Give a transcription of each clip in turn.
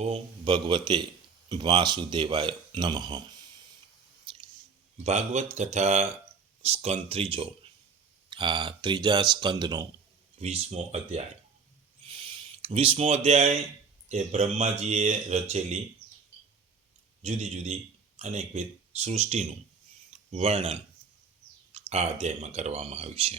ઓમ ભગવતે વાસુદેવાય નમઃ. ભાગવત કથા સ્કંદ ત્રીજો, આ ત્રીજા સ્કંદનો 20મો અધ્યાય. 20મો અધ્યાય એ બ્રહ્માજીએ રચેલી જુદી જુદી અનેકવિધ સૃષ્ટિનું વર્ણન આ અધ્યાયમાં કરવામાં આવ્યું છે.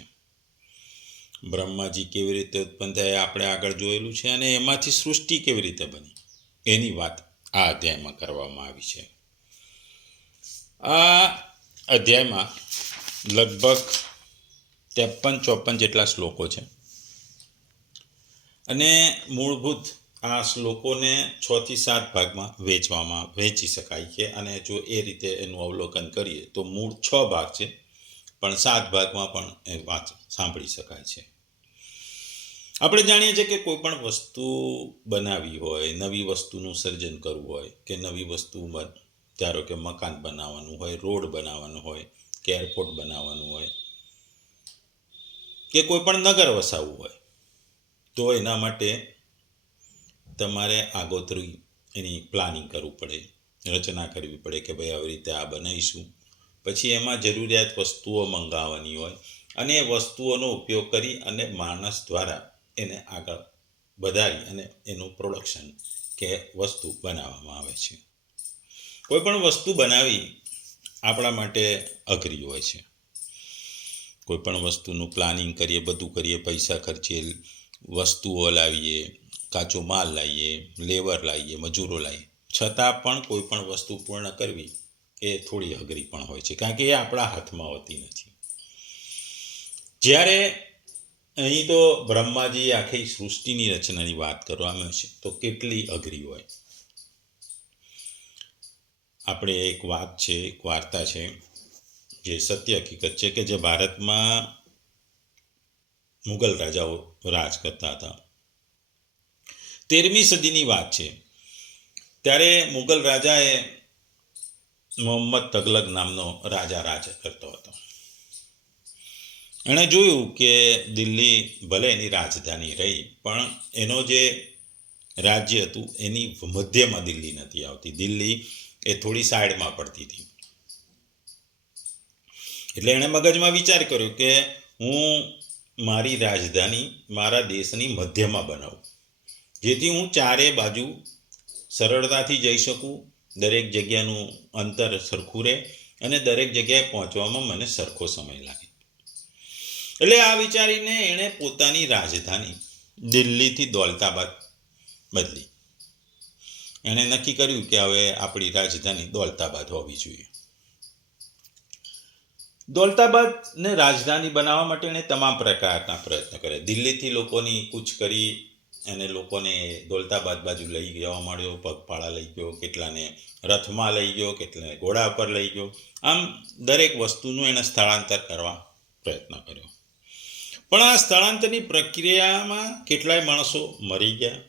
બ્રહ્માજી કેવી રીતે ઉત્પન્ન થયા આપણે આગળ જોયેલું છે, અને એમાંથી સૃષ્ટિ કેવી રીતે બની એની વાત આ અધ્યાયમાં કરવામાં આવી છે. આ અધ્યાયમાં લગભગ 53-54 જેટલા શ્લોકો છે, અને મૂળભૂત આ શ્લોકોને 6 થી 7 ભાગમાં વહેંચી શકાય છે. અને જો એ રીતે એનું અવલોકન કરીએ તો મૂળ 6 ભાગ છે, પણ 7 ભાગમાં પણ એ વાત સાંભળી શકાય છે. આપણે જાણીએ છીએ કે કોઈ પણ વસ્તુ બનાવવી હોય, નવી વસ્તુનું સર્જન કરવું હોય, કે નવી વસ્તુ ધારો કે મકાન બનાવવાનું હોય, રોડ બનાવવાનું હોય, કે એરપોર્ટ બનાવવાનું હોય, કે કોઈ પણ નગર વસાવવું હોય, તો એના માટે તમારે આગોતરી એની પ્લાનિંગ કરવું પડે, રચના કરવી પડે કે ભાઈ આવી રીતે આ બનાવીશું. પછી એમાં જરૂરિયાત વસ્તુઓ મંગાવવાની હોય, અને એ વસ્તુઓનો ઉપયોગ કરી અને માણસ દ્વારા એને આગળ વધારી અને એનું પ્રોડક્શન કે વસ્તુ બનાવવામાં આવે છે. કોઈ પણ વસ્તુ બનાવી આપણા માટે અઘરી હોય છે. કોઈ પણ વસ્તુનું પ્લાનિંગ કરીએ, બધું કરીએ, પૈસા ખર્ચીએ, વસ્તુઓ લાવીએ, કાચો માલ લાવીએ, લેબર લાવીએ, મજૂરો લાવીએ, છતાં પણ કોઈ પણ વસ્તુ પૂર્ણ કરવી એ થોડી અઘરી પણ હોય છે, કારણ કે એ આપણા હાથમાં હોતી નથી. જ્યારે અહીં તો બ્રહ્માજી આખી સૃષ્ટિની રચનાની વાત કરવામાં છે, તો કેટલી અઘરી હોય. આપણે એક વાત છે, એક વાર્તા છે, જે સત્ય હકીકત છે, કે જે ભારતમાં મુગલ રાજાઓ રાજ કરતા હતા. 13મી સદીની વાત છે. ત્યારે મુગલ રાજાએ મોહમ્મદ તગલક નામનો રાજા રાજ કરતો હતો. એણે જોયું કે દિલ્હી ભલે એની રાજધાની રહી, પણ એનો જે રાજ્ય હતું એની મધ્યમાં દિલ્હી નથી આવતી. દિલ્હી એ થોડી સાઈડમાં પડતી હતી. એટલે એણે મગજમાં વિચાર કર્યો કે હું મારી રાજધાની મારા દેશની મધ્યમાં બનાવું, જેથી હું ચારે બાજુ સરળતાથી જઈ શકું, દરેક જગ્યાનું અંતર સરખું રહે, અને દરેક જગ્યાએ પહોંચવામાં મને સરખો સમય લાગે. એટલે આ વિચારીને એણે પોતાની રાજધાની દિલ્હીથી દૌલતાબાદ બદલી. એણે નક્કી કર્યું કે હવે આપણી રાજધાની દૌલતાબાદ હોવી જોઈએ. દૌલતાબાદને રાજધાની બનાવવા માટે એણે તમામ પ્રકારના પ્રયત્ન કર્યા. દિલ્હીથી લોકોની કૂચ કરી અને લોકોને દૌલતાબાદ બાજુ લઈ જવા માંડ્યો, પગપાળા લઈ ગયો, કેટલાને રથમાં લઈ ગયો, કેટલાને ઘોડા પર લઈ ગયો. આમ દરેક વસ્તુનું એણે સ્થળાંતર કરવા પ્રયત્ન કર્યો. પણ આ સ્થળાંતરની પ્રક્રિયામાં કેટલાય માણસો મરી ગયા,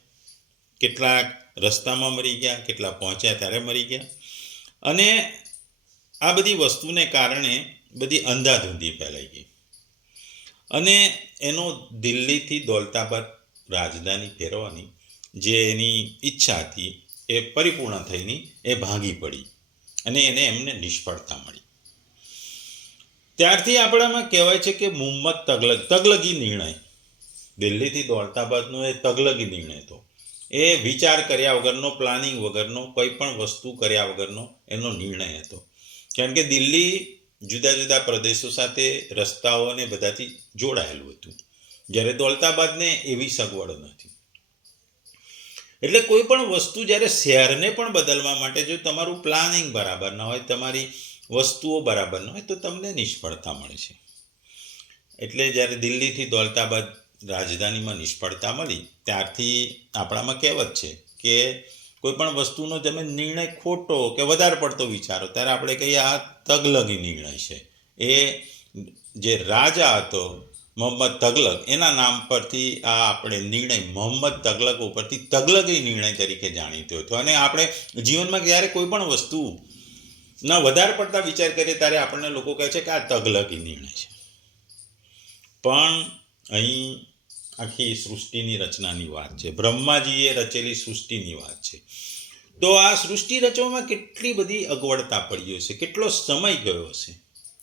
કેટલાક રસ્તામાં મરી ગયા, કેટલા પહોંચ્યા ત્યારે મરી ગયા. અને આ બધી વસ્તુને કારણે બધી અંધાધૂંધી ફેલાઈ ગઈ, અને એનો દિલ્હીથી દૌલતાબાદ રાજધાની ફેરવવાની જે એની ઈચ્છા હતી એ પરિપૂર્ણ થઈને એ ભાંગી પડી, અને એને એમને નિષ્ફળતા મળી. ત્યારથી આપણામાં કહેવાય છે કે મોહમ્મદ તગલગી નિર્ણય, દિલ્હીથી દૌલતાબાદનો એ તગલગી નિર્ણય હતો. એ વિચાર કર્યા વગરનો, પ્લાનિંગ વગરનો, કોઈ પણ વસ્તુ કર્યા વગરનો એનો નિર્ણય હતો. કારણ કે દિલ્હી જુદા જુદા પ્રદેશો સાથે રસ્તાઓ અને બધાથી જોડાયેલું હતું, જ્યારે દૌલતાબાદને એવી સગવડ નથી. એટલે કોઈ પણ વસ્તુ જ્યારે શહેરને પણ બદલવા માટે જો તમારું પ્લાનિંગ બરાબર ના હોય, તમારી વસ્તુઓ બરાબર ન હોય, તો તમને નિષ્ફળતા મળે છે. એટલે જ્યારે દિલ્હીથી દૌલતાબાદ રાજધાનીમાં નિષ્ફળતા મળી, ત્યારથી આપણામાં કહેવત છે કે કોઈ પણ વસ્તુનો તમે નિર્ણય ખોટો કે વધારે પડતો વિચારો ત્યારે આપણે કહીએ આ તગલગી નિર્ણય છે. એ જે રાજા હતો મોહમ્મદ તગલક, એના નામ પરથી આ આપણે નિર્ણય મોહમ્મદ તગલક ઉપરથી તગલગી નિર્ણય તરીકે જાણીતો હતો. અને આપણે જીવનમાં જ્યારે કોઈ પણ વસ્તુ ના વધારે પડતા વિચાર કરીએ ત્યારે આપણને લોકો કહે છે કે આ તગલગી નિર્ણય છે. પણ અહીં આખી સૃષ્ટિની રચનાની વાત છે, બ્રહ્માજીએ રચેલી સૃષ્ટિની વાત છે. તો આ સૃષ્ટિ રચવામાં કેટલી બધી અગવડતા પડી હશે, કેટલો સમય ગયો હશે,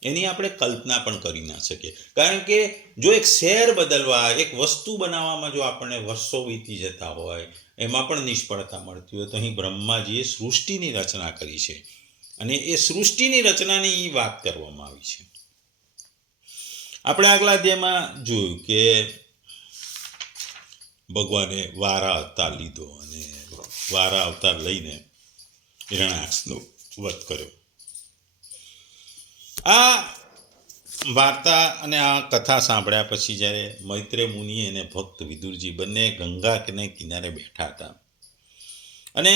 એની આપણે કલ્પના પણ કરી ના શકીએ. કારણ કે જો એક શહેર બદલવા, એક વસ્તુ બનાવવામાં જો આપણને વર્ષો વીતી જતા હોય, એમાં પણ નિષ્ફળતા મળતી હોય, તો અહીં બ્રહ્માજીએ સૃષ્ટિની રચના કરી છે અને એ સૃષ્ટિની રચનાની વાત કરવામાં આવી છે. આપણે આગલા અધ્યાયમાં જોયું કે ભગવાને વારા અવતાર લીધો અને વારા અવતાર લઈને હિરણ્યાક્ષનો વધ કર્યો. આ વાર્તા અને આ કથા સાંભળ્યા પછી જ્યારે મૈત્રેય મુનિ અને ભક્ત વિદુરજી બંને ગંગાને કિનારે બેઠા હતા અને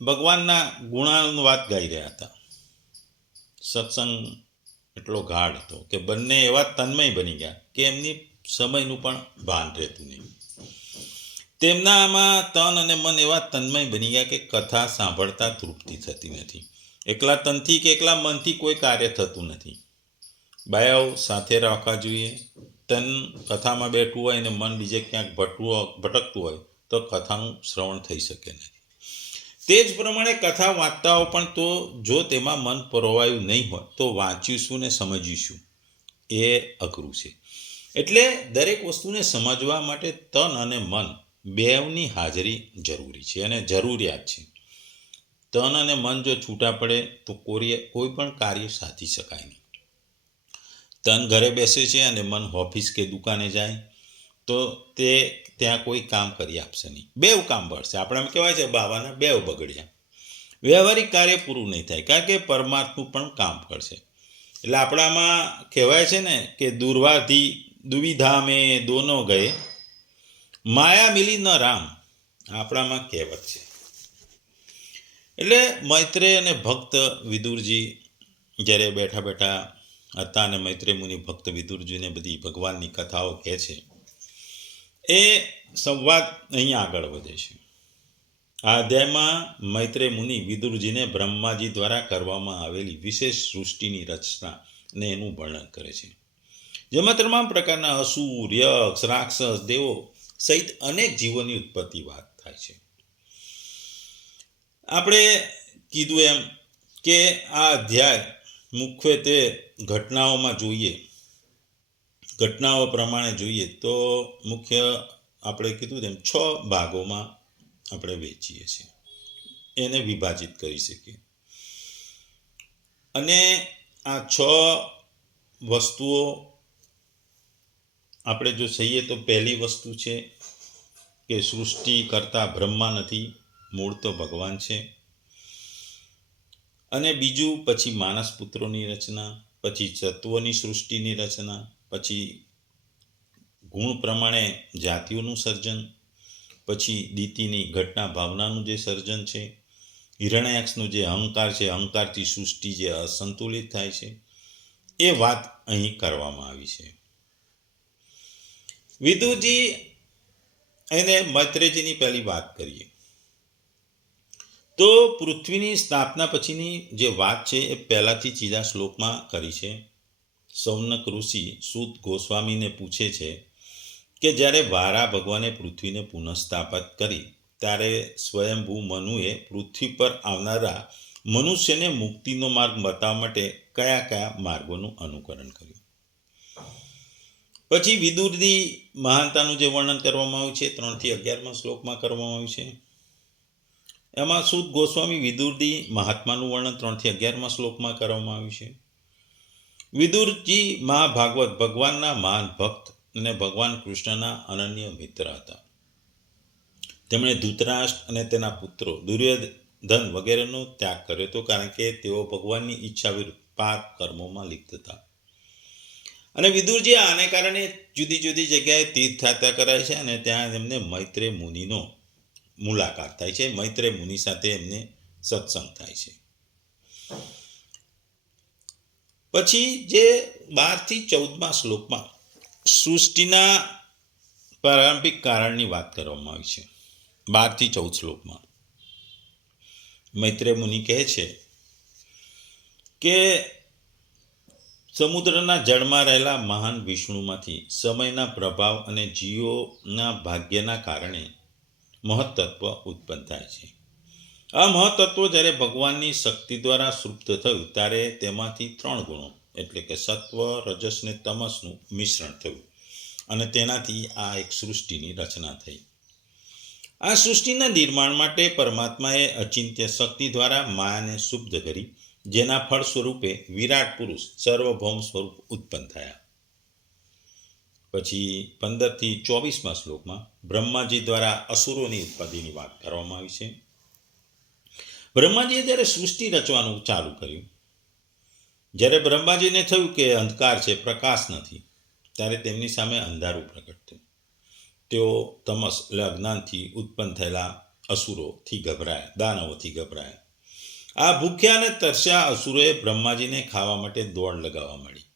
ભગવાનના ગુણાનુવાદ ગાઈ રહ્યા હતા. સત્સંગ એટલો ગાઢ હતો કે બંને એવા તન્મય બની ગયા કે એમની સમયનું પણ ભાન રહેતું નહીં. તેમનામાં તન અને મન એવા તન્મય બની ગયા કે કથા સાંભળતા તૃપ્તિ થતી નથી. એકલા તનથી કે એકલા મનથી કોઈ કાર્ય થતું નથી. બાયાઓ સાથે રાખવા જોઈએ. તન કથામાં બેઠવું હોય અને મન બીજે ક્યાંક ભટકતું હોય તો કથાનું શ્રવણ થઈ શકે નહીં. તે જ પ્રમાણે કથા વાંચતા પણ તો જો તેમાં મન પરોવાયું નહીં હોય તો વાંચીશું ને સમજીશું એ અઘરું છે. એટલે દરેક વસ્તુને સમજવા માટે તન અને મન બેવની હાજરી જરૂરી છે અને જરૂરિયાત છે. તન અને મન જો છૂટા પડે તો કોઈ પણ કાર્ય સાધી શકાય નહીં. તન ઘરે બેસે છે અને મન ઓફિસ કે દુકાને જાય તો તે ત્યાં કોઈ કામ કરી આપશે નહીં. બેવ કામ બળશે. આપણે એમ કહેવાય છે બાવાના બેવ બગડ્યા. વ્યવહારિક કાર્ય પૂરું નહીં થાય, કારણ કે પરમાર્થનું પણ કામ કરશે. એટલે આપણામાં કહેવાય છે ને કે દુવિધા મેં દોનો ગયે, માયા મિલી ન રામ. આપણામાં કહેવત છે. એટલે મૈત્રેય અને ભક્ત વિદુરજી જ્યારે બેઠા બેઠા હતા અને મૈત્રેય મુનિ ભક્ત વિદુરજીને બધી ભગવાનની કથાઓ કહે છે, એ સંવાદ અહીંયા આગળ વધે છે. આ અધ્યાયમાં મૈત્રેય મુનિ વિદુરજીને બ્રહ્માજી દ્વારા કરવામાં આવેલી વિશેષ સૃષ્ટિની રચના અને એનું વર્ણન કરે છે, જેમાં તમામ પ્રકારના અસુર, યક્ષ, રાક્ષસ, દેવો સહિત અનેક જીવોની ઉત્પત્તિ વાત થાય છે. આપણે કીધું એમ કે આ અધ્યાય મુખ્યત્વે ઘટનાઓ પ્રમાણે જોઈએ તો મુખ્ય આપણે કીધું તેમ 6 ભાગોમાં આપણે વહેંચીએ છીએ, એને વિભાજિત કરી શકીએ. અને આ 6 વસ્તુઓ આપણે જો કહીએ તો પહેલી વસ્તુ છે કે સૃષ્ટિ કરતા બ્રહ્મા નથી, મૂળ તો ભગવાન છે. અને બીજું પછી માનસ પુત્રોની રચના, પછી તત્વોની સૃષ્ટિની રચના, પછી ગુણ પ્રમાણે જાતિઓનું સર્જન, પછી દીતિની ઘટના ભાવનાનું જે સર્જન છે, હિરણ્યાક્ષનું જે અહંકાર છે, અહંકારથી સૃષ્ટિ જે અસંતુલિત થાય છે, એ વાત અહીં કરવામાં આવી છે. વિદુરજી એને મૈત્રેયજીની પહેલી વાત કરીએ તો પૃથ્વીની સ્થાપના પછીની જે વાત છે એ પહેલાથી ત્રીજા શ્લોકમાં કરી છે. સૌનક ઋષિ સૂત ગોસ્વામીને પૂછે છે કે જ્યારે વારા ભગવાને પૃથ્વીને પુનઃસ્થાપિત કરી ત્યારે સ્વયંભૂ મનુએ પૃથ્વી પર આવનારા મનુષ્યને મુક્તિનો માર્ગ બતાવવા માટે કયા કયા માર્ગોનું અનુકરણ કર્યું. પછી વિદુરની મહાનતાનું જે વર્ણન કરવામાં આવ્યું છે 3 થી 11માં શ્લોકમાં કરવામાં આવ્યું છે. એમાં સૂત ગોસ્વામી વિદુરની મહાત્માનું વર્ણન 3 થી 11માં શ્લોકમાં કરવામાં આવ્યું છે. વિદુરજી મહાભાગવત ભગવાનના મહાન ભક્ત અને ભગવાન કૃષ્ણના અનન્ય મિત્ર હતા. તેમણે ધૃતરાષ્ટ્ર અને તેના પુત્રો દુર્યોધન વગેરેનો ત્યાગ કર્યો હતો, કારણ કે તેઓ ભગવાનની ઈચ્છા વિરુદ્ધ પાપ કર્મોમાં લિપ્ત હતા. અને વિદુરજી આને કારણે જુદી જુદી જગ્યાએ તીર્થયાત્રા કરાય છે અને ત્યાં એમને મૈત્રેય મુનિનો મુલાકાત થાય છે. મૈત્રેય મુનિ સાથે એમને સત્સંગ થાય છે. પછી જે 12 થી 14માં શ્લોકમાં સૃષ્ટિના પ્રારંભિક કારણની વાત કરવામાં આવી છે. 12 થી 14 શ્લોકમાં મૈત્રેય મુનિ કહે છે કે સમુદ્રના જળમાં રહેલા મહાન વિષ્ણુમાંથી સમયના પ્રભાવ અને જીવોના ભાગ્યના કારણે મહત્તત્વ ઉત્પન્ન થાય છે. આ મહત્તત્વ જ્યારે ભગવાનની શક્તિ દ્વારા સુપ્ત થયું ત્યારે તેમાંથી 3 ગુણો એટલે કે સત્વ, રજસ ને તમસનું મિશ્રણ થયું અને તેનાથી આ એક સૃષ્ટિની રચના થઈ. આ સૃષ્ટિના નિર્માણ માટે પરમાત્માએ અચિંત્ય શક્તિ દ્વારા માયાને શુદ્ધ કરી, જેના ફળ સ્વરૂપે વિરાટ પુરુષ સર્વભૌમ સ્વરૂપ ઉત્પન્ન થયા. પછી 15 થી 24માં શ્લોકમાં બ્રહ્માજી દ્વારા અસુરોની ઉત્પત્તિની વાત કરવામાં આવી છે. બ્રહ્માજીએ જ્યારે સૃષ્ટિ રચવાનું ચાલુ કર્યું, જ્યારે બ્રહ્માજીને થયું કે અંધકાર છે, પ્રકાશ નથી, ત્યારે તેમની સામે અંધારું પ્રગટ થયું. તેઓ તમસ એટલે અજ્ઞાનથી ઉત્પન્ન થયેલા અસુરોથી ગભરાયા, દાનવોથી ગભરાયા. આ ભૂખ્યા અને તરસ્યા અસુરોએ બ્રહ્માજીને ખાવા માટે દોડ લગાવવા માંડી.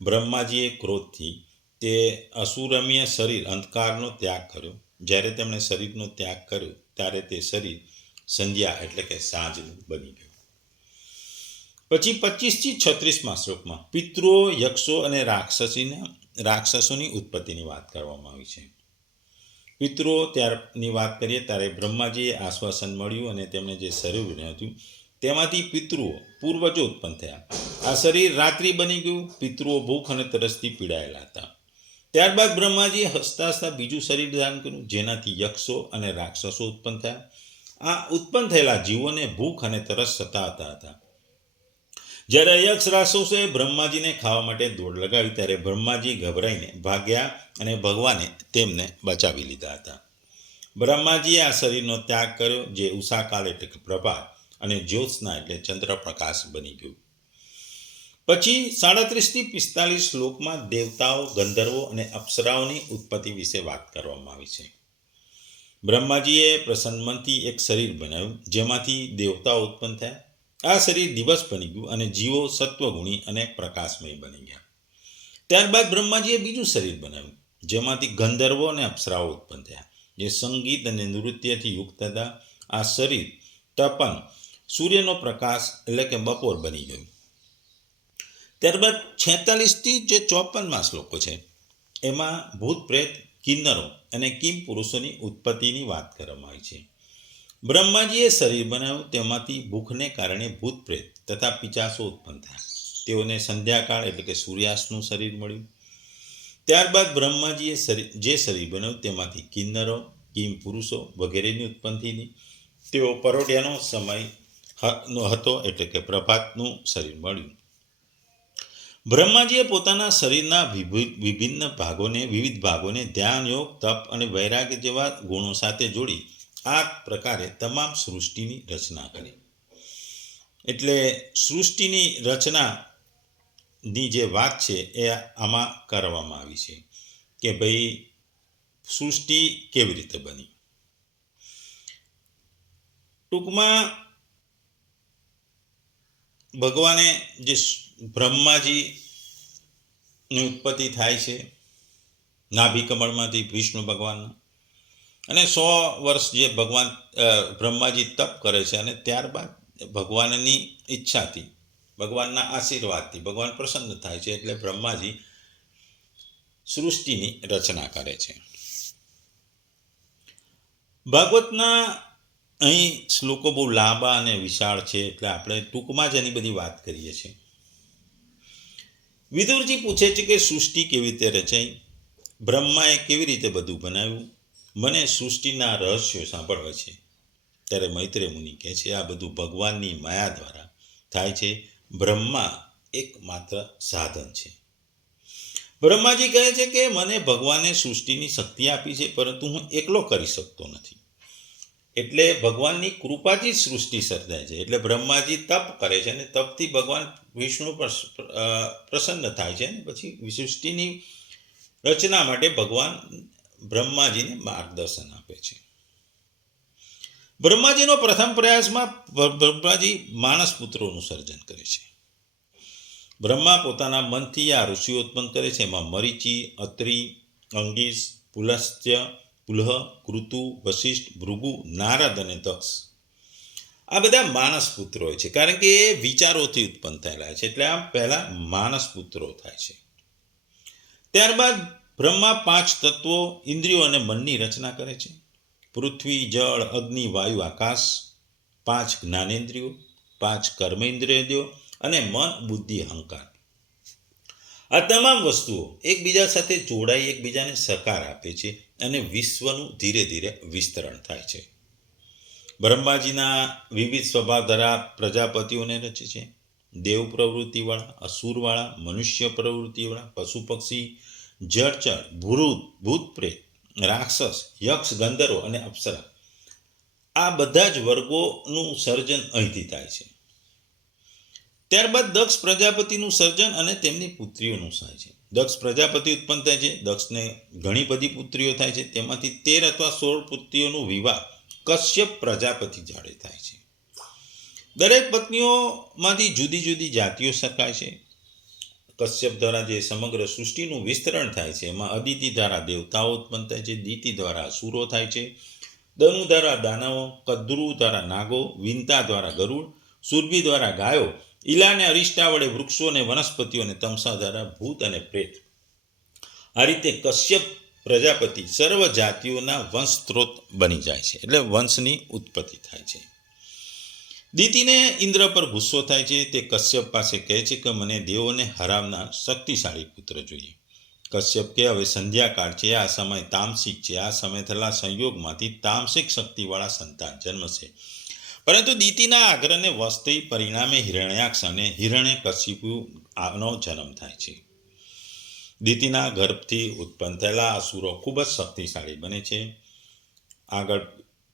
બ્રહ્માજીએ ક્રોધથી તે અસુરમ્ય શરીર અંધકારનો ત્યાગ કર્યો. જ્યારે તેમણે શરીરનો ત્યાગ કર્યો ત્યારે તે શરીર સંધ્યા એટલે કે સાંજનું બની ગયું. પછી 25 થી 36માં શ્લોકમાં પિતૃઓ, યક્ષો અને રાક્ષસોની ઉત્પત્તિની વાત કરવામાં આવી છે. પિતૃઓ ત્યારની વાત કરીએ ત્યારે બ્રહ્માજીએ આશ્વાસન મળ્યું અને તેમણે જે શરીર બન્યું હતું તેમાંથી પિતૃઓ પૂર્વજો ઉત્પન્ન થયા. આ શરીર રાત્રિ બની ગયું. પિતૃઓ ભૂખ અને તરસથી પીડાયેલા હતા. ત્યારબાદ બ્રહ્માજીએ હસતા હસતા બીજું શરીર ધારણ કર્યું, જેનાથી યક્ષો અને રાક્ષસો ઉત્પન્ન થયા. આ ઉત્પન્ન થયેલા જીવોને ભૂખ અને તરસ સતાવતા હતા. જ્યારે યક્ષ રાક્ષસોએ બ્રહ્માજીને ખાવા માટે દોડ લગાવી ત્યારે બ્રહ્માજી ગભરાઈને ભાગ્યા અને ભગવાને તેમને બચાવી લીધા હતા. બ્રહ્માજીએ આ શરીરનો ત્યાગ કર્યો, જે ઉષાકાળ એટલે કે પ્રભાત અને જ્યોત્સના એટલે ચંદ્રપ્રકાશ બની ગયું. પછી 37 થી 45 શ્લોકમાં દેવતાઓ, ગંધર્વો અને અપ્સરાઓની ઉત્પત્તિ વિશે વાત કરવામાં આવી છે. બ્રહ્માજીએ પ્રસન્ન મનથી એક શરીર બનાવ્યું, જેમાંથી દેવતાઓ ઉત્પન્ન થયા. આ શરીર દિવસ બની ગયું અને જીવો સત્વગુણી અને પ્રકાશમય બની ગયા. ત્યારબાદ બ્રહ્માજીએ બીજું શરીર બનાવ્યું, જેમાંથી ગંધર્વો અને અપ્સરાઓ ઉત્પન્ન થયા, જે સંગીત અને નૃત્યથી યુક્ત હતા. આ શરીર તપન સૂર્યનો પ્રકાશ એટલે કે બપોર બની ગયું. ત્યારબાદ 46 થી જે 54માં શ્લોકો છે એમાં ભૂત, પ્રેત, કિન્નરો અને કિમ પુરુષોની ઉત્પત્તિની વાત કરવામાં આવી છે. બ્રહ્માજીએ શરીર બનાવ્યું, તેમાંથી ભૂખને કારણે ભૂત, પ્રેત તથા પિચાસો ઉત્પન્ન થયા. તેઓને સંધ્યાકાળ એટલે કે સૂર્યાસ્તનું શરીર મળ્યું. ત્યારબાદ બ્રહ્માજીએ જે શરીર બનાવ્યું તેમાંથી કિન્નરો, કિમ પુરુષો વગેરેની ઉત્પત્તિ. તેઓ પરોઢિયાનો સમય હતો એટલે કે પ્રભાતનું શરીર મળ્યું. બ્રહ્માજીએ પોતાના શરીરના વિવિધ ભાગોને ધ્યાન, યોગ, તપ અને વૈરાગ્ય જેવા ગુણો સાથે જોડી આ પ્રકારે તમામ સૃષ્ટિની રચના કરી. એટલે સૃષ્ટિની રચનાની જે વાત છે એ આમાં કરવામાં આવી છે કે ભાઈ સૃષ્ટિ કેવી રીતે બની. ટૂંકમાં ભગવાને જે બ્રહ્માજીની ઉત્પત્તિ થાય છે નાભિકમળમાંથી વિષ્ણુ ભગવાનના, અને 100 વર્ષ જે બ્રહ્માજી તપ કરે છે અને ત્યારબાદ ભગવાનની ઈચ્છાથી, ભગવાનના આશીર્વાદથી ભગવાન પ્રસન્ન થાય છે એટલે બ્રહ્માજી સૃષ્ટિની રચના કરે છે. ભાગવતના અહીં શ્લોકો બહુ લાંબા અને વિશાળ છે એટલે આપણે ટૂંકમાં જ એની બધી વાત કરીએ છીએ. વિદુરજી પૂછે છે કે સૃષ્ટિ કેવી રીતે રચાઈ, બ્રહ્માએ કેવી રીતે બધું બનાવ્યું, મને સૃષ્ટિના રહસ્યો સાંભળવા છે. ત્યારે મૈત્રેય મુનિ કહે છે આ બધું ભગવાનની માયા દ્વારા થાય છે. બ્રહ્મા એકમાત્ર સાધન છે. બ્રહ્માજી કહે છે કે મને ભગવાને સૃષ્ટિની શક્તિ આપી છે, પરંતુ હું એકલો કરી શકતો નથી. એટલે ભગવાનની કૃપાથી જ સૃષ્ટિ સર્જાય છે. એટલે બ્રહ્માજી તપ કરે છે અને તપથી ભગવાન વિષ્ણુ પ્રસન્ન થાય છે અને પછી સૃષ્ટિની રચના માટે ભગવાન બ્રહ્માજીને માર્ગદર્શન આપે છે. બ્રહ્માજીનો પ્રથમ પ્રયાસમાં બ્રહ્માજી માનસ પુત્રોનું સર્જન કરે છે. બ્રહ્મા પોતાના મનથી આ ઋષિઓ ઉત્પન્ન કરે છે. એમાં મરીચી, અત્રિ, અંગીસ, પુલસ્ત્ય, પુલહ, કૃતુ, વશિષ્ઠ, ભૃગુ, નારદ અને દક્ષ આ બધા માનસ પુત્રો હોય છે, કારણ કે એ વિચારોથી ઉત્પન્ન થયેલા છે. એટલે આ પહેલા માનસ પુત્રો થાય છે. ત્યારબાદ બ્રહ્મા 5 તત્વો, ઇન્દ્રિયો અને મનની રચના કરે છે. પૃથ્વી, જળ, અગ્નિ, વાયુ, આકાશ, 5 જ્ઞાનેન્દ્રિયો, 5 કર્મેન્દ્રિયો અને મન, બુદ્ધિ, અહંકાર. આ તમામ વસ્તુઓ એકબીજા સાથે જોડાઈ એકબીજાને સહકાર આપે છે અને વિશ્વનું ધીરે ધીરે વિસ્તરણ થાય છે. બ્રહ્માજીના વિવિધ સ્વભાવ ધરા પ્રજાપતિઓને રચે છે. દેવ પ્રવૃત્તિવાળા, અસુરવાળા, મનુષ્ય પ્રવૃત્તિવાળા, પશુ પક્ષી, જળચર, ભૂત પ્રેત, રાક્ષસ, યક્ષ, ગંધર્વ અને અપ્સરા. આ બધા જ વર્ગોનું સર્જન અહીંથી થાય છે. ત્યારબાદ દક્ષ પ્રજાપતિનું સર્જન અને તેમની પુત્રીઓનું થાય છે. દક્ષ પ્રજાપતિ ઉત્પન્ન થાય છે. દક્ષને ઘણી બધી પુત્રીઓ થાય છે. તેમાંથી 13 અથવા 16 પુત્રીઓનું વિવાહ કશ્યપ પ્રજાપતિ જોડે થાય છે. દરેક પત્નીઓમાંથી જુદી જુદી જાતિઓ શકાય છે. કશ્યપ દ્વારા જે સમગ્ર સૃષ્ટિનું વિસ્તરણ થાય છે, એમાં અદિતિ દ્વારા દેવતાઓ ઉત્પન્ન થાય છે, દિતિ દ્વારા અસુરો થાય છે, દનુ દ્વારા દાનવો, કદ્રુ દ્વારા નાગો, વિંતા દ્વારા ગરુડ, સુરભી દ્વારા ગાયો, ઈલા અને અરિષ્ટા વડે વૃક્ષો અને વનસ્પતિઓ અને તમસા દ્વારા ભૂત અને પ્રેત. આ રીતે કશ્યપ પ્રજાપતિ સર્વ જાતિઓના વંશ સ્ત્રોત બની જાય છે, એટલે વંશની ઉત્પત્તિ થાય છે. દિતિને ઇન્દ્ર પર ગુસ્સો થાય છે. તે કશ્યપ પાસે કહે છે કે મને દેવોને હરાવનાર શક્તિશાળી પુત્ર જોઈએ. કશ્યપ કે હવે સંધ્યાકાળ છે, આ સમય તામસિક છે, આ સમય થયેલા સંયોગમાંથી તામસિક શક્તિવાળા સંતાન જન્મશે. પરંતુ દિતિના આગ્રહને વશ થઈ પરિણામે હિરણ્યાક્ષ અને હિરણ્યકશિપુનો જન્મ થાય છે. દિતિના ગર્ભથી ઉત્પન્ન થયેલા અસુરો ખૂબ જ શક્તિશાળી બને છે. આગળ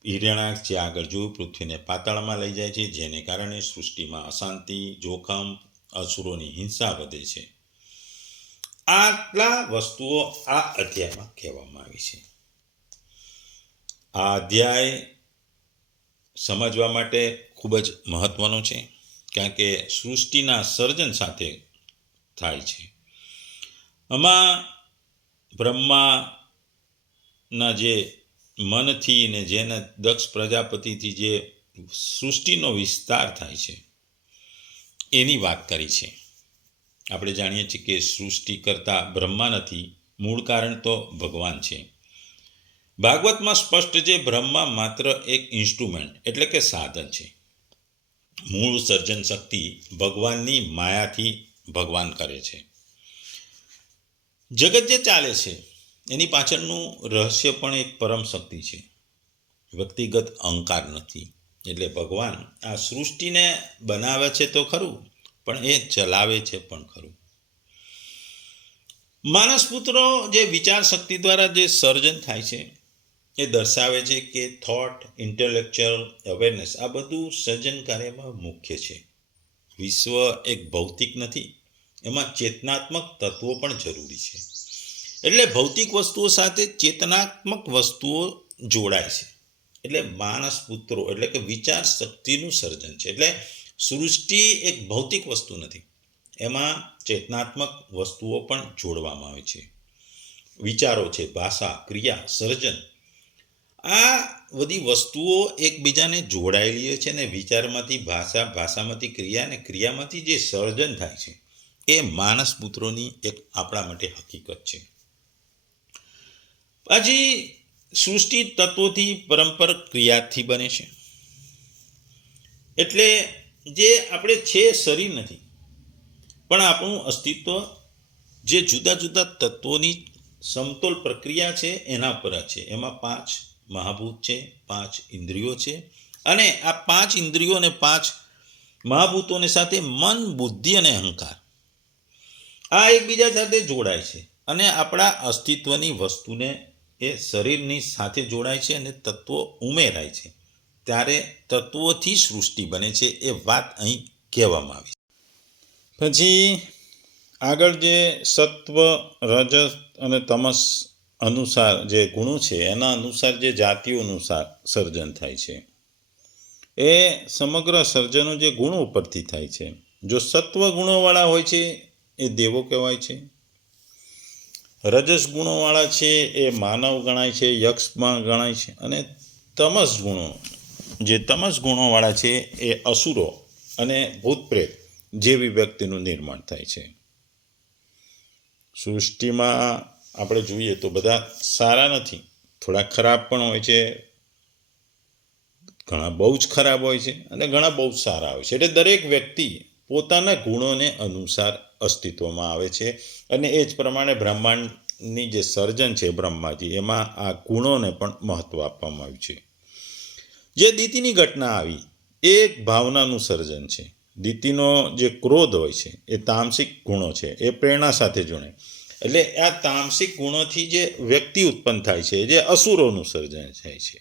હિરણ્યાક્ષ જે આગળ જોયું પૃથ્વીને પાતાળમાં લઈ જાય છે, જેને કારણે સૃષ્ટિમાં અશાંતિ, જોખમ, અસુરોની હિંસા વધે છે. આટલા વસ્તુઓ આ અધ્યાયમાં કહેવામાં આવી છે. આ અધ્યાય સમજવા માટે ખૂબ જ મહત્વનો છે, કારણ કે સૃષ્ટિના સર્જન સાથે થાય છે. આમાં બ્રહ્માના જે મનથી ને જેને દક્ષ પ્રજાપતિથી જે સૃષ્ટિનો વિસ્તાર થાય છે એની વાત કરી છે. આપણે જાણીએ છીએ કે સૃષ્ટિ કરતા બ્રહ્મા નથી, મૂળ કારણ તો ભગવાન છે. ભાગવતમાં સ્પષ્ટ છે, બ્રહ્મા માત્ર એક ઇન્સ્ટ્રુમેન્ટ એટલે કે સાધન છે. મૂળ સર્જન શક્તિ ભગવાનની માયાથી ભગવાન કરે છે. જગત જે ચાલે છે એની પાછળનું રહસ્ય પણ એક પરમ શક્તિ છે, વ્યક્તિગત અહંકાર નથી. એટલે ભગવાન આ સૃષ્ટિને બનાવે છે તો ખરું, પણ એ ચલાવે છે પણ ખરું. માનસ પુત્રો જે વિચાર શક્તિ દ્વારા જે સર્જન થાય છે એ દર્શાવે છે કે થોટ, ઇન્ટેલેક્ચ્યુઅલ અવેરનેસ આ બધું સર્જન કાર્યમાં મુખ્ય છે. વિશ્વ એક ભૌતિક નથી, એમાં ચેતનાત્મક તત્વો પણ જરૂરી છે. એટલે ભૌતિક વસ્તુઓ સાથે ચેતનાત્મક વસ્તુઓ જોડાય છે. એટલે માનસ પુત્રો એટલે કે વિચાર શક્તિનું સર્જન છે. એટલે સૃષ્ટિ એક ભૌતિક વસ્તુ નથી, એમાં ચેતનાત્મક વસ્તુઓ પણ જોડવામાં આવે છે. વિચારો છે, ભાષા, ક્રિયા, સર્જન, આ બધી વસ્તુઓ એકબીજાને જોડાયેલી છે. અને વિચારમાંથી ભાષા, ભાષામાંથી ક્રિયા અને ક્રિયામાંથી જે સર્જન થાય છે એ માનસ પુત્રોની એક આપણા માટે હકીકત છે. પછી સૃષ્ટિ તત્વોથી પરંપર ક્રિયાથી બને છે. એટલે જે આપણે છે શરીર નથી, પણ આપણું અસ્તિત્વ જે જુદા જુદા તત્વોની સમતોલ પ્રક્રિયા છે એના પર છે. એમાં 5 મહાભૂત છે, 5 ઇન્દ્રિયો છે, અને આ 5 ઇન્દ્રિયો અને 5 મહાભૂતોની સાથે મન, બુદ્ધિ અને અહંકાર આ એકબીજા સાથે જોડાય છે અને આપણા અસ્તિત્વની વસ્તુને એ શરીરની સાથે જોડાય છે અને તત્વો ઉમેરાય છે, ત્યારે તત્વોથી સૃષ્ટિ બને છે. એ વાત અહીં કહેવામાં આવી. પછી આગળ જે સત્વ, રજસ અને તમસ અનુસાર જે ગુણો છે એના અનુસાર જે જાતિઓ અનુસાર સર્જન થાય છે, એ સમગ્ર સર્જનો જે ગુણો ઉપરથી થાય છે. જો સત્વ ગુણોવાળા હોય છે એ દેવો કહેવાય છે. રજસ ગુણોવાળા છે એ માનવ ગણાય છે, યક્ષમાં ગણાય છે. અને તમસ ગુણો જે તમસ ગુણોવાળા છે એ અસુરો અને ભૂત પ્રેત જેવી વ્યક્તિનું નિર્માણ થાય છે. સૃષ્ટિમાં આપણે જોઈએ તો બધા સારા નથી, થોડા ખરાબ પણ હોય છે, ઘણા બહુ જ ખરાબ હોય છે અને ઘણા બહુ જ સારા હોય છે. એટલે દરેક વ્યક્તિ પોતાના ગુણોને અનુસાર અસ્તિત્વમાં આવે છે અને એ જ પ્રમાણે બ્રહ્માંડની જે સર્જન છે બ્રહ્માજી, એમાં આ ગુણોને પણ મહત્ત્વ આપવામાં આવ્યું છે. જે દિતિની ઘટના આવી એ એક ભાવનાનું સર્જન છે. દિતિનો જે ક્રોધ હોય છે એ તામસિક ગુણો છે, એ પ્રેરણા સાથે જોડે. એટલે આ તામસિક ગુણોથી જે વ્યક્તિ ઉત્પન્ન થાય છે, જે અસુરોનું સર્જન થાય છે.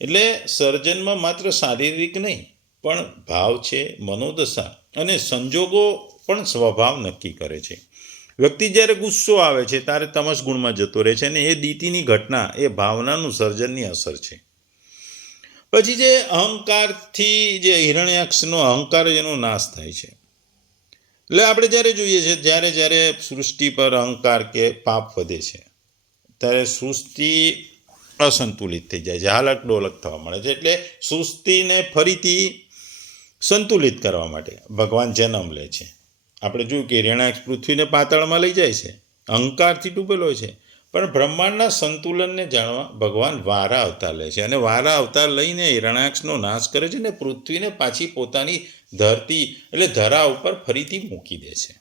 એટલે સર્જનમાં માત્ર શારીરિક નહીં પણ ભાવ છે, મનોદશા અને સંજોગો પણ સ્વભાવ નક્કી કરે છે. વ્યક્તિ જ્યારે ગુસ્સો આવે છે ત્યારે તમસ ગુણમાં જતો રહે છે અને એ દિતિની ઘટના એ ભાવનાનું સર્જનની અસર છે. પછી જે અહંકારથી જે હિરણ્યાક્ષનો અહંકાર એનો નાશ થાય છે. એટલે આપણે જ્યારે જોઈએ છીએ જ્યારે સૃષ્ટિ પર અહંકાર કે પાપ વધે છે ત્યારે સૃષ્ટિ અસંતુલિત થઈ જાય છે, હાલક ડોલક થવા મળે છે. એટલે સૃષ્ટિને ફરીથી સંતુલિત કરવા માટે ભગવાન જન્મ લે છે. આપણે જોયું કે હિરણ્યાક્ષ પૃથ્વીને પાતાળમાં લઈ જાય છે, અહંકારથી ડૂબેલો છે, પણ બ્રહ્માંડના સંતુલનને જાણવા ભગવાન વારા અવતાર લે છે અને વારા અવતાર લઈને હિરણ્યાક્ષનો નાશ કરે છે અને પૃથ્વીને પાછી પોતાની ધરતી એટલે ધરા ઉપર ફરીથી મૂકી દે છે.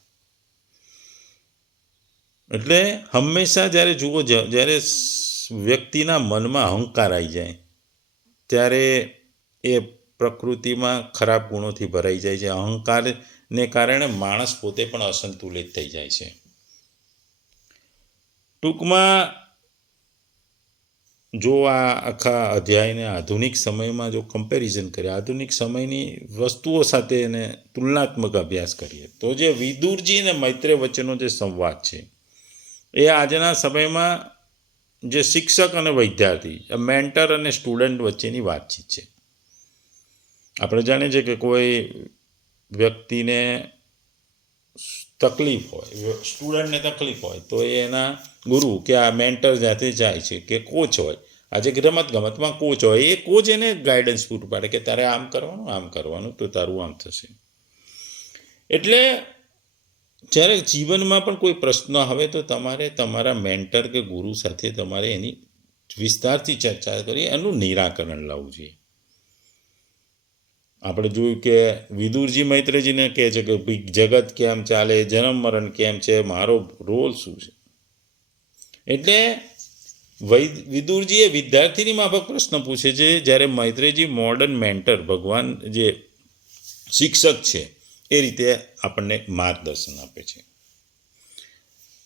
એટલે હંમેશા જ્યારે જુઓ, જ્યારે વ્યક્તિના મનમાં અહંકાર આવી જાય ત્યારે એ પ્રકૃતિમાં ખરાબ ગુણોથી ભરાઈ જાય છે. અહંકારને કારણે માણસ પોતે પણ અસંતુલિત થઈ જાય છે. ટૂંકમાં જો આ આખા અધ્યાયને આધુનિક સમયમાં જો કમ્પેરિઝન કરીએ, આધુનિક સમયની વસ્તુઓ સાથે એને તુલનાત્મક અભ્યાસ કરીએ તો જે વિદુરજી અને મૈત્રેય વચ્ચેનો જે સંવાદ છે એ આજના સમયમાં જે શિક્ષક અને વિદ્યાર્થી, મેન્ટર અને સ્ટુડન્ટ વચ્ચેની વાતચીત છે. આપણે જાણીએ છીએ કે કોઈ વ્યક્તિને તકલીફ હોય, સ્ટુડન્ટને તકલીફ હોય તો એના ગુરુ કે આ મેન્ટર જાતે જાય છે કે કોચ હોય, આજે રમતગમતમાં કોચ હોય, એ કોચ એને ગાઈડન્સ પૂરું પાડે કે તારે આમ કરવાનું તો તારું આમ થશે. એટલે જ્યારે જીવનમાં પણ કોઈ પ્રશ્ન આવે તો તમારે તમારા મેન્ટર કે ગુરુ સાથે તમારે એની વિસ્તારથી ચર્ચા કરી એનું નિરાકરણ લાવવું જોઈએ. આપણે જોયું કે વિદુરજી મૈત્રેયજીને કહે છે કે જગત કેમ ચાલે, જન્મ મરણ કેમ છે, મારો રોલ શું છે. એટલે વિદુરજી એ વિદ્યાર્થીની માફક પ્રશ્ન પૂછે છે, જ્યારે મૈત્રેયજી મોડર્ન મેન્ટર, ભગવાન જે શિક્ષક છે એ રીતે આપણને માર્ગદર્શન આપે છે.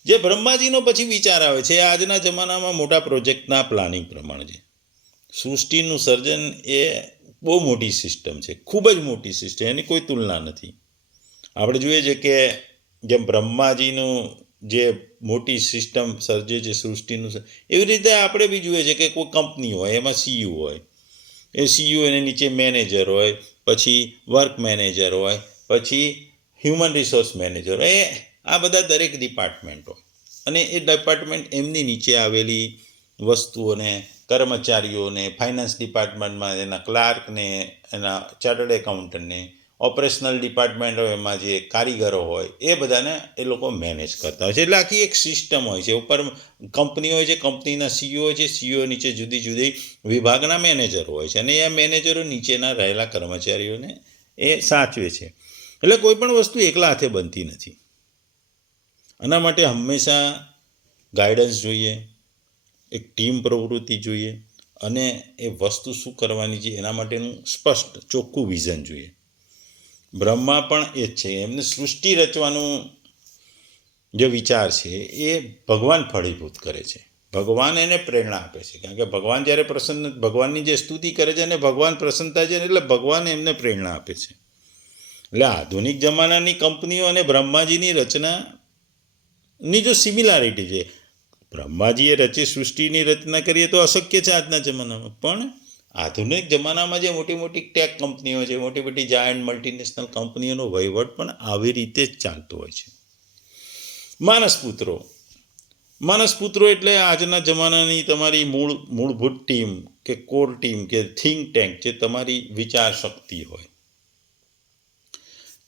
જે બ્રહ્માજીનો પછી વિચાર આવે છે આજના જમાનામાં મોટા પ્રોજેક્ટના પ્લાનિંગ પ્રમાણે છે. સૃષ્ટિનું સર્જન એ બહુ મોટી સિસ્ટમ છે, ખૂબ જ મોટી સિસ્ટમ, એની કોઈ તુલના નથી. આપણે જોઈએ છે કે જેમ બ્રહ્માજીનું જે મોટી સિસ્ટમ સર્જે છે સૃષ્ટિનું, એવી રીતે આપણે બી જોઈએ છે કે કોઈ કંપની હોય, એમાં સીઈઓ હોય, એ સીઈઓ એને નીચે મેનેજર હોય, પછી વર્ક મેનેજર હોય, પછી હ્યુમન રિસોર્સ મેનેજર હોય. આ બધા દરેક ડિપાર્ટમેન્ટ હોય અને એ ડિપાર્ટમેન્ટ એમની નીચે આવેલી વસ્તુઓને, કર્મચારીઓને, ફાઇનાન્સ ડિપાર્ટમેન્ટમાં એના ક્લાર્કને, એના ચાર્ટર્ડ એકાઉન્ટન્ટને, ઓપરેશનલ ડિપાર્ટમેન્ટ હોય એમાં જે કારીગરો હોય એ બધાને એ લોકો મેનેજ કરતા હોય છે. એટલે આખી એક સિસ્ટમ હોય છે. ઉપર કંપની હોય છે, કંપનીના સીઈઓ હોય છે, સીઈઓ નીચે જુદી જુદી વિભાગના મેનેજરો હોય છે અને એ મેનેજરો નીચેના રહેલા કર્મચારીઓને એ સાચવે છે. એટલે કોઈ પણ વસ્તુ એકલા હાથે બનતી નથી. આના માટે હંમેશા ગાઈડન્સ જોઈએ, એક ટીમ પ્રવૃત્તિ જોઈએ અને એ વસ્તુ શું કરવાની છે એના માટેનું સ્પષ્ટ ચોખ્ખું વિઝન જોઈએ. બ્રહ્મા પણ એ જ છે, એમને સૃષ્ટિ રચવાનું જે વિચાર છે એ ભગવાન ફળીભૂત કરે છે, ભગવાન એને પ્રેરણા આપે છે. કારણ કે ભગવાન જ્યારે ભગવાનની જે સ્તુતિ કરે છે અને ભગવાન પ્રસન્ન થાય છે એટલે ભગવાન એમને પ્રેરણા આપે છે. એટલે આધુનિક જમાનાની કંપનીઓ અને બ્રહ્માજીની રચનાની જો સિમિલારિટી છે, બ્રહ્માજીએ રચી સૃષ્ટિની રચના કરીએ તો અશક્ય છે આજના જમાનામાં, પણ આધુનિક જમાનામાં જે મોટી મોટી ટેક કંપનીઓ છે, મોટી મોટી જાયન્ટ મલ્ટીનેશનલ કંપનીઓનો વહીવટ પણ આવી રીતે જ ચાલતો હોય છે. માનસ પુત્રો માનસપુત્રો એટલે આજના જમાનાની તમારી મૂળભૂત ટીમ કે કોર ટીમ કે થિંક ટેન્ક, જે તમારી વિચાર શક્તિ હોય.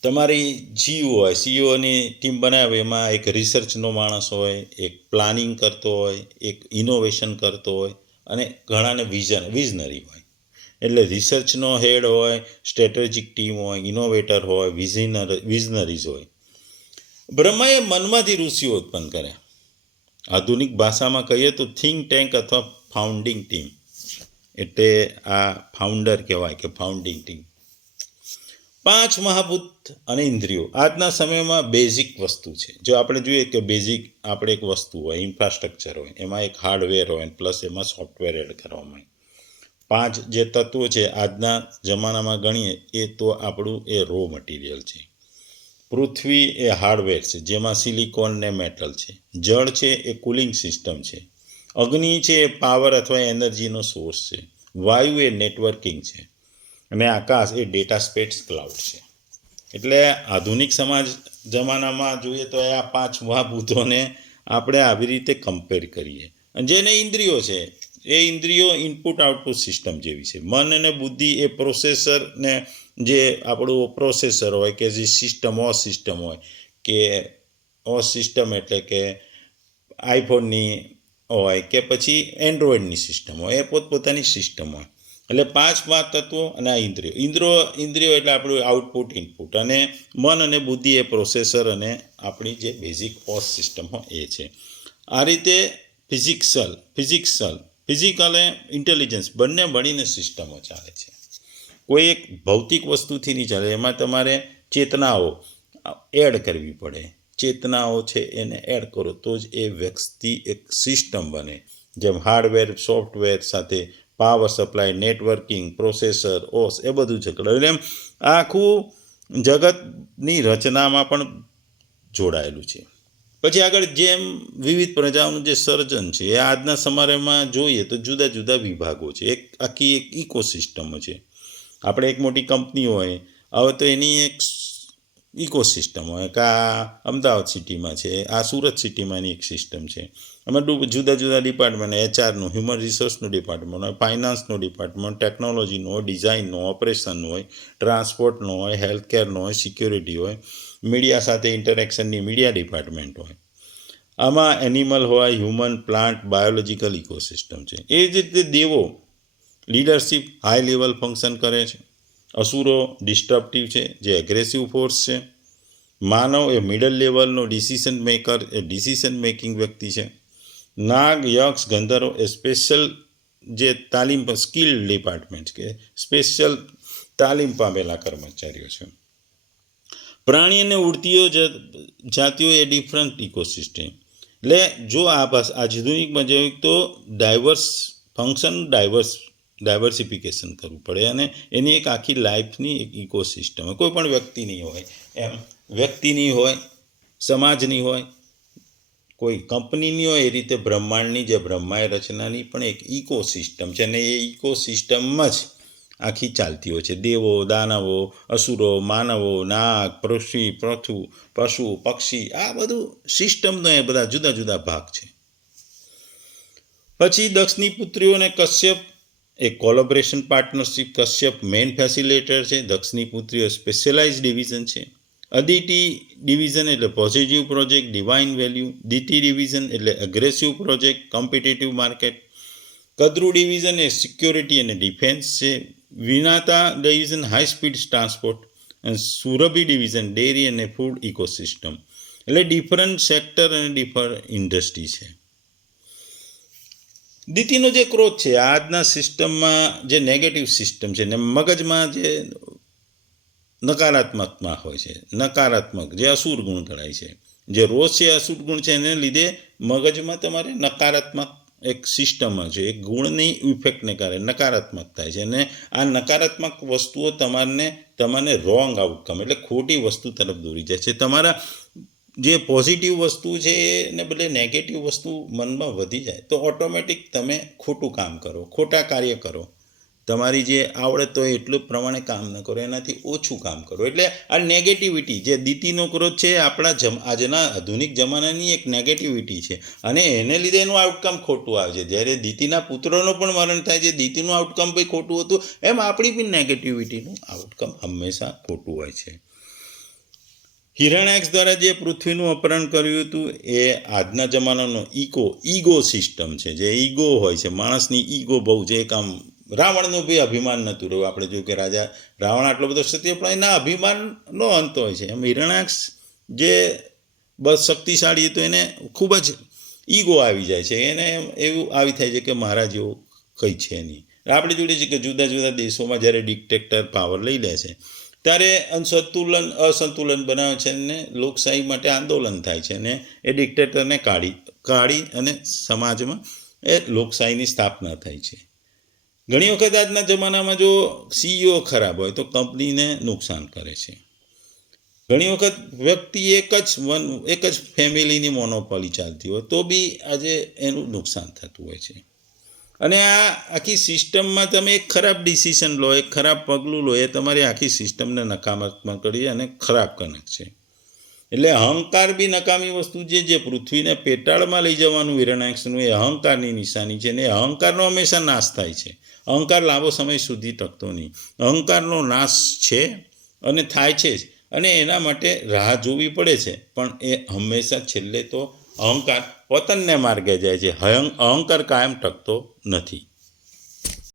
તમારી જીઓ હોય, સીઈઓની ટીમ બનાવે, એમાં એક રિસર્ચનો માણસ હોય, એક પ્લાનિંગ કરતો હોય, એક ઇનોવેશન કરતો હોય, અને ઘણાને વિઝનરી હોય. એટલે રિસર્ચનો હેડ હોય, સ્ટ્રેટેજિક ટીમ હોય, ઇનોવેટર હોય, વિઝનરીઝ હોય. બ્રહ્માએ મનમાંથી ઋષિઓ ઉત્પન્ન કર્યા. આધુનિક ભાષામાં કહીએ તો થિંક ટેન્ક અથવા ફાઉન્ડિંગ ટીમ, એટલે આ ફાઉન્ડર કહેવાય કે ફાઉન્ડિંગ ટીમ. 5 મહાભૂત અને ઇન્દ્રિયો આજના સમયમાં બેઝિક વસ્તુ છે. જો આપણે જોઈએ કે બેઝિક આપણે એક વસ્તુ હોય, ઇન્ફ્રાસ્ટ્રક્ચર હોય, એમાં એક હાર્ડવેર હોય, પ્લસ એમાં સોફ્ટવેર એડ કરવામાં આવે. 5 જે તત્વો છે આજના જમાનામાં ગણીએ એ તો આપણું એ રો મટીરિયલ છે. પૃથ્વી એ હાર્ડવેર છે, જેમાં સિલિકોન ને મેટલ છે. જળ છે એ કુલિંગ સિસ્ટમ છે. અગ્નિ છે એ પાવર અથવા એનર્જીનો સોર્સ છે. વાયુ એ નેટવર્કિંગ છે. અને આકાશ એ ડેટા સ્પેસ ક્લાઉડ છે. એટલે આધુનિક જમાનામાં જોઈએ તો આ 5 મહાભૂતોને આપણે આવી રીતે કમ્પેર કરીએ. અને જેને ઇન્દ્રિયો છે એ ઇન્દ્રિયો ઇનપુટ આઉટપુટ સિસ્ટમ જેવી છે. મન અને બુદ્ધિ એ પ્રોસેસર ને જે આપણું પ્રોસેસર હોય કે જે સિસ્ટમ હોય કે સિસ્ટમ એટલે કે આઈફોનની હોય કે પછી એન્ડ્રોઈડની સિસ્ટમ હોય, એ પોતપોતાની સિસ્ટમ હોય. એટલે 5 તત્વો અને આ ઇન્દ્રિયો એટલે આપણું આઉટપુટ ઇનપુટ, અને મન અને બુદ્ધિ એ પ્રોસેસર અને આપણી જે બેઝિક ઓસ સિસ્ટમ હોય એ છે. આ રીતે ફિઝિકલ અને ઇન્ટેલિજન્સ બંને મળીને સિસ્ટમો ચાલે છે. કોઈ એક ભૌતિક વસ્તુથી નહીં ચાલે, એમાં તમારે ચેતનાઓ એડ કરવી પડે. ચેતનાઓ છે એને એડ કરો તો જ એ વ્યક્તિ એક સિસ્ટમ બને. જેમ હાર્ડવેર સોફ્ટવેર સાથે પાવર સપ્લાય, નેટવર્કિંગ, પ્રોસેસર, ઓસ એ બધું જકડાયું. એટલે એમ આખું જગતની રચનામાં પણ જોડાયેલું છે. પછી આગળ જેમ વિવિધ પ્રજાઓનું જે સર્જન છે એ આજના સમયમાં જોઈએ તો જુદા જુદા વિભાગો છે. એક આખી એક ઇકોસિસ્ટમ છે. આપણે એક મોટી કંપની હોય, હવે તો એની એક ઇકોસિસ્ટમ હોય કે આ અમદાવાદ સિટીમાં છે, આ સુરત સિટીમાંની એક સિસ્ટમ છે. એમાં જુદા જુદા ડિપાર્ટમેન્ટ, એચઆરનું, હ્યુમન રિસોર્સનું ડિપાર્ટમેન્ટ હોય, ફાઇનાન્સનું ડિપાર્ટમેન્ટ, ટેકનોલોજીનું હોય, ડિઝાઇનનું, ઓપરેશનનું હોય, ટ્રાન્સપોર્ટનું હોય, હેલ્થકેરનું હોય, સિક્યોરિટી હોય, મીડિયા સાથે ઇન્ટરેક્શનની મીડિયા ડિપાર્ટમેન્ટ હોય. આમાં એનિમલ હોય, હ્યુમન, પ્લાન્ટ, બાયોલોજિકલ ઇકોસિસ્ટમ છે. એ જ રીતે દેવો લીડરશિપ હાઈ લેવલ ફંક્શન કરે છે. અસુરો ડિસ્ટ્રપ્ટિવ છે, જે એગ્રેસિવ ફોર્સ છે. માનવ એ મિડલ લેવલનો ડિસિઝન મેકિંગ વ્યક્તિ છે. નાગ, યક્ષ, ગંધર્વ એ સ્પેશિયલ જે તાલીમ સ્કિલ ડિપાર્ટમેન્ટ કે સ્પેશિયલ તાલીમ પામેલા કર્મચારીઓ છે. પ્રાણી અને ઉડતીઓ જાતિઓ એ ડિફરન્ટ ઇકોસિસ્ટમ. એટલે જો આધુનિકમાં જોઈએ તો ડાયવર્સિફિકેશન કરવું પડે, અને એની એક આખી લાઈફની એક ઇકોસિસ્ટમ હોય. કોઈ પણ વ્યક્તિની હોય, એમ વ્યક્તિની હોય, સમાજની હોય, કોઈ કંપનીની હોય, એ રીતે બ્રહ્માંડની જે બ્રહ્માએ રચનાની પણ એક ઇકોસિસ્ટમ છે, અને એ ઇકોસિસ્ટમમાં જ આખી ચાલતી હોય છે. દેવો, દાનવો, અસુરો, માનવો, નાગ, પશુ, પક્ષી, આ બધું સિસ્ટમનો એ બધા જુદા જુદા ભાગ છે. પછી દક્ષની પુત્રીઓ અને કશ્યપ એ collaboration partnership. Kashyap main facilitator છે, દક્ષની પુત્રીઓ સ્પેશિયલાઇઝ ડિવિઝન છે. અદિતિ ડિવિઝન એટલે positive project, divine value. Diti division એટલે aggressive project, competitive market. Kadru division એ સિક્યોરિટી અને ડિફેન્સ છે. Vinata division high speed transport. અને સુરભી ડિવિઝન ડેરી અને ફૂડ ઇકોસિસ્ટમ. એટલે ડિફરન્ટ સેક્ટર અને ડિફરન્ટ ઇન્ડસ્ટ્રી છે. દિતિનો જે ક્રોધ છે આજના સિસ્ટમમાં જે નેગેટિવ સિસ્ટમ છે ને મગજમાં જે નકારાત્મકમાં હોય છે, નકારાત્મક જે અસુર ગુણ ગણાય છે, જે રોજ છે અસુર ગુણ છે, એને લીધે મગજમાં તમારે નકારાત્મક એક સિસ્ટમ છે, એક ગુણની ઇફેક્ટને કારણે નકારાત્મક થાય છે. અને આ નકારાત્મક વસ્તુઓ તમારે રોંગ આઉટકમ એટલે ખોટી વસ્તુ તરફ દોરી જાય છે. તમારા જે પોઝિટિવ વસ્તુ છે એને બદલે નેગેટિવ વસ્તુ મનમાં વધી જાય તો ઓટોમેટિક તમે ખોટું કામ કરો, ખોટા કાર્ય કરો. તમારી જે આવડત હોય એટલું પ્રમાણે કામ ન કરો, એનાથી ઓછું કામ કરો. એટલે આ નેગેટિવિટી જે દીતિનો ક્રોધ છે એ આપણા આજના આધુનિક જમાનાની એક નેગેટિવિટી છે, અને એને લીધે એનું આઉટકમ ખોટું આવે છે. જ્યારે દીતિના પુત્રનો પણ મરણ થાય છે, દીતિનું આઉટકમ ભાઈ ખોટું હતું, એમ આપણી પણ નેગેટિવિટીનું આઉટકમ હંમેશા ખોટું હોય છે. હિરણ્યાક્ષ દ્વારા જે પૃથ્વીનું અપહરણ કર્યું હતું એ આજના જમાનાનો ઈગો સિસ્ટમ છે. જે ઈગો હોય છે, માણસની ઈગો બહુ જે કામ રાવણનું બી અભિમાન નહોતું રહ્યું. આપણે જોયું કે રાજા રાવણ આટલો બધો સત્ય, પણ એના અભિમાનનો અંત હોય છે. એમ હિરણ્યાક્ષ જે બસ શક્તિશાળી હતું એને ખૂબ જ ઈગો આવી જાય છે. એને એવું આવી થાય છે કે મારા જેવો કંઈ છે નહીં. આપણે જોઈએ છીએ કે જુદા જુદા દેશોમાં જ્યારે ડિક્ટેટર પાવર લઈ લે છે ત્યારે અસંતુલન બનાવે છે અને લોકશાહી માટે આંદોલન થાય છે, અને એ ડિક્ટેટરને કાઢી અને સમાજમાં એ લોકશાહીની સ્થાપના થાય છે. ઘણી વખત આજના જમાનામાં જો સીઈઓ ખરાબ હોય તો કંપનીને નુકસાન કરે છે. ઘણી વખત વ્યક્તિ એક જ ફેમિલીની મોનોપોલી ચાલતી હોય તો બી આજે એનું નુકસાન થતું હોય છે. અને આ આખી સિસ્ટમમાં તમે એક ખરાબ ડિસિઝન લો, એક ખરાબ પગલું લો, એ તમારી આખી સિસ્ટમને નકારાત્મક કરી અને ખરાબ કરે છે. એટલે અહંકાર બી નકામી વસ્તુ છે. જે પૃથ્વીને પેટાળમાં લઈ જવાનું હિરણ્યાક્ષનું એ અહંકારની નિશાની છે, ને અહંકારનો હંમેશા નાશ થાય છે. અહંકાર લાંબો સમય સુધી ટકતો નહીં. અહંકારનો નાશ છે અને થાય છે જ, અને એના માટે રાહ જોવી પડે છે, પણ એ હંમેશા છેલ્લે તો અહંકાર પતનને માર્ગે જાય છે. અહંકાર કાયમ ટકતો નથી.